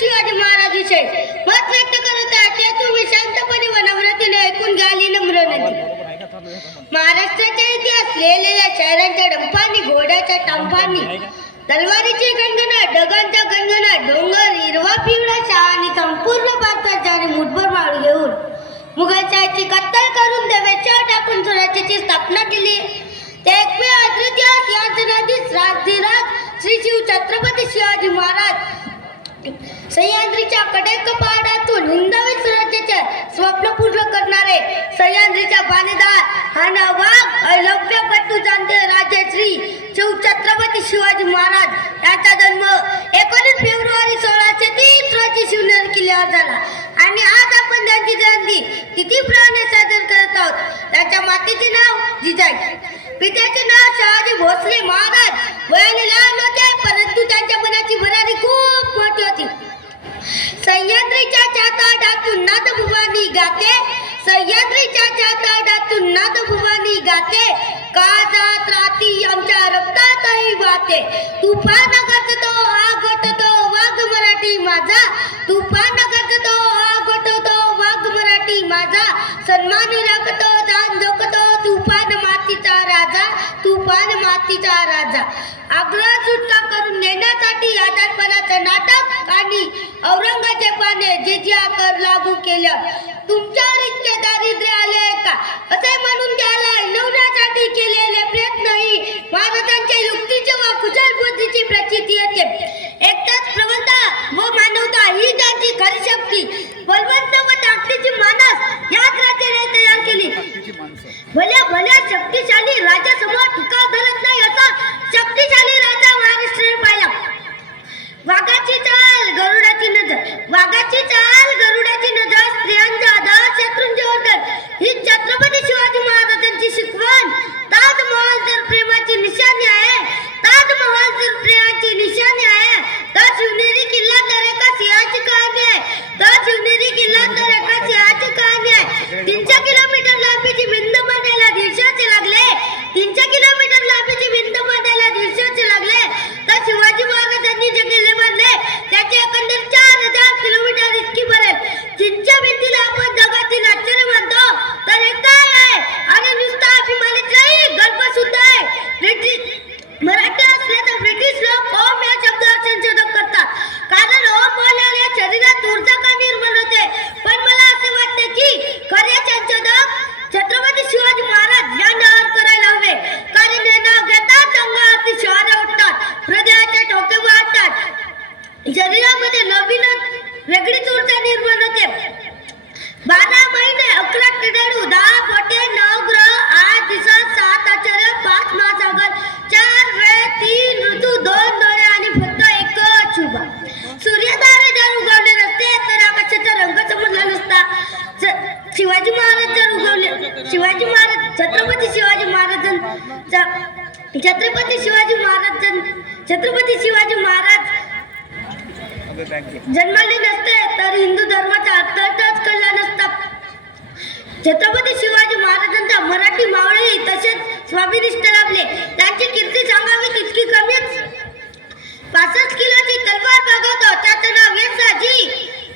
शिवाजी महाराज विषय मत व्यक्त करत आहे ते तुम्ही शांतपणे व नम्रतेने ऐकून घ्याली नम्र विनंती. महाराष्ट्राच्या इतिहास लिहिलेल्या शहरांच्या डंपांनी, घोड्याच्या टांपांनी, तलवारीची गणगणाट, ढगांचा गणगणाट, डोंगर हिरवा पिवळा शाह आणि संपूर्ण भारताच्या आणि मुठभर माळ घेऊन मुघलशाहीची कत्तल करून देवेच्या टाकून स्वराज्याची स्थापना केली. ते एकमेव अद्वितीय सिंहासनाधीश राजधिराज श्री शिव छत्रपती शिवाजी महाराज सह्याद्रीच्या कडेकपाडातून हिंदवी स्वराज्याचे स्वप्न पूर्ण करणारे सह्याद्रीच्या बाणेदार हा वाघ अलोक्यपटू जाणते राजे श्री शिव छत्रपती शिवाजी महाराज यांचा जन्म 19 फेब्रुवारी 1630 रोजी शिवनेरी किल्ल्यावर झाला आणि आज आपण त्यांची जयंती तिथीप्रमाणे साजरी करत आहोत. त्यांच्या मातेचे नाव जिजाई, पित्याचे नाव शहाजी भोसले महाराज. वयाने लहान होते परंतु त्यांच्या मनाची भरारी खूप मोठी होती. सह्याद्रीच्या चाताडातून नादभुवानी गाते, सह्याद्रीच्या चाताडातून नादभुवानी गाते, काळजात राती आमच्या रक्तातही वाहते. तुफान गरजतो आगटतो वाघ मराठी माझा, तुफान गरजतो आगटतो वाघ मराठी माझा, सन्मान राखतो जाण जोखतो तुफान मातीचा राजा, तुफान मातीचा राजा. आग्रह सुटका करून नेण्यासाठी आजारपणाचं नाटक आणि औरंगजेबाने जिजिया कर लागू केलं. तुमच्यावर इतके दारिद्र्य आले का असे म्हणून त्याला हिणवण्यासाठी केलेले प्रयत्नही महाराजांच्या युक्तीची व कुशल बुद्धीची प्रचिती येते. एकटाच प्रबलता व मानवता ही त्यांची खरी शक्ती. बलवंत व ताकदीची माणस याच राजाने तयार केली. भल्या शक्तिशाली राजासमोर टिकाव धरत नाही असा शक्तिशाली राजा महाराष्ट्राने पाहिला. वाघाची चाल गरुडाची नजर, वाघाची चाल गरुडाची नजर, स्त्रियांचा आदर शत्रूंचे वर्तन ही छत्रपती शिवाजी महाराजांची शिकवण. ताजमहल जर प्रेमाची निशाणी आहे, ताजमहल जर प्रेमाची निशाणी आहे तर शिवनेरी किल्ला तर एका सिंहाची कहाणी आहे, तर शिवनेरी किल्ला तर एका सिंहाची कहाणी आहे. 300 किलोमीटर लांबीची भिंत बांधायला 150 लागले, 300 किलोमीटर लांबीची भिंत बांधायला 150 लागले, तर शिवाजी महाराजांनी जे किल्ले बांधले त्याचे एकंदर 4000 किलोमीटर इतकी भरेल. चिंच्या भिंतीला आपण जगातील आश्चर्य मानतो तर हे काय आहे आणि नुसता अभिमानित नाही गर्व सुद्धा आहे. मराठी असले तर ब्रिटिश लोक ओम या शब्दावर संशोधन करतात कारण ओम बोलल्याने शरीरात ऊर्जा का निर्माण होते. पण मला असे वाटते की खरे संशोधक छत्रपती शिवाजी महाराज या नावावर करायला हवे. कारण हे नाव घेतात अंगावरती शहारे उठतात, हृदयाचे ठोके वाढतात, शरीरामध्ये नवीन वेगळीच ऊर्जा निर्माण होते. 12 महिने 11 किडाणू, 10 पोटे, 9 ग्रह, 8 दिशा, 7 आश्चर्य, 5 महासागर, 4 वेळ, 3 ऋतू, 2 डोळे आणि फक्त एकच शुभा. सूर्यतारे जर उगवले नसते तर आकाशाचा रंग समजला नसता. शिवाजी महाराज जर उगवले, छत्रपती शिवाजी महाराज जन्मले नसते तर हिंदू धर्माचा अर्थच कळला नसता. छत्रपती शिवाजी महाराजांचा मराठी मावळे तसेच स्वाभिनिष्ठ लाभले. त्यांची कीर्ती सांगावी तितकी कमीच. 65 किलोची तलवार बघतो त्याचं नाव येसाजी,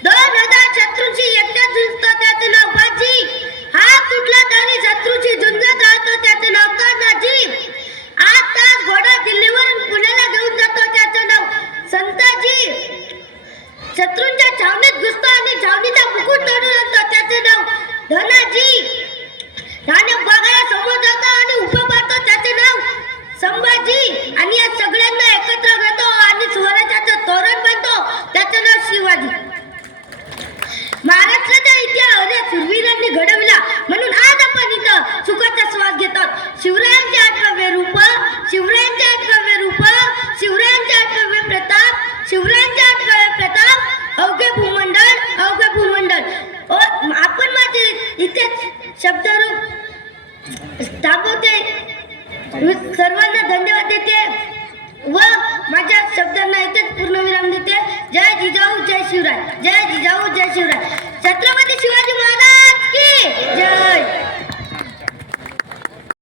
2000 शत्रूंशी एकट्यात झुंजतो त्याचं नाव बाजी, हात तुटला तरी शत्रूची झुंज जातो त्याचं नाव तानाजी, 8 तास घोडा दिल्लीवरून पुण्याला घेऊन जातो त्याचं नाव संताजी, शत्रूंच्या छावणीत घुसतो आणि छावणीचा मुकुट तोडून आणतो त्याचे नाव धनाजी, राणे बघायला समोर जातो आणि उभं पाहतो त्याचे नाव संभाजी आणि या सगळ्यांना एकत्र घेतो आणि स्वराज्याचं तोरण बांधतो त्याचं नाव शिवाजी. महाराष्ट्राचा इतिहास अनेक शूरवीरांनी घडविला म्हणून आज आपण इथं सुखाचा श्वास घेतात. शिवरायांचे 8वे रूप, शिवरायांचे 8वे रूप, शिवरायांचे 8वे प्रताप, शिवरायांचे 8वे प्रताप, अवघे भूमंडळ, अवघे भूमंडळ. आपण माझे इथेच शब्दरूप थांबवते. सर्वांना धन्यवाद देते व माझ्या शब्दांना इथेच पूर्णविराम देते. जय जिजाऊ जय शिवराय, जय जिजाऊ जय शिवराय. छत्रपती शिवाजी महाराज की जय.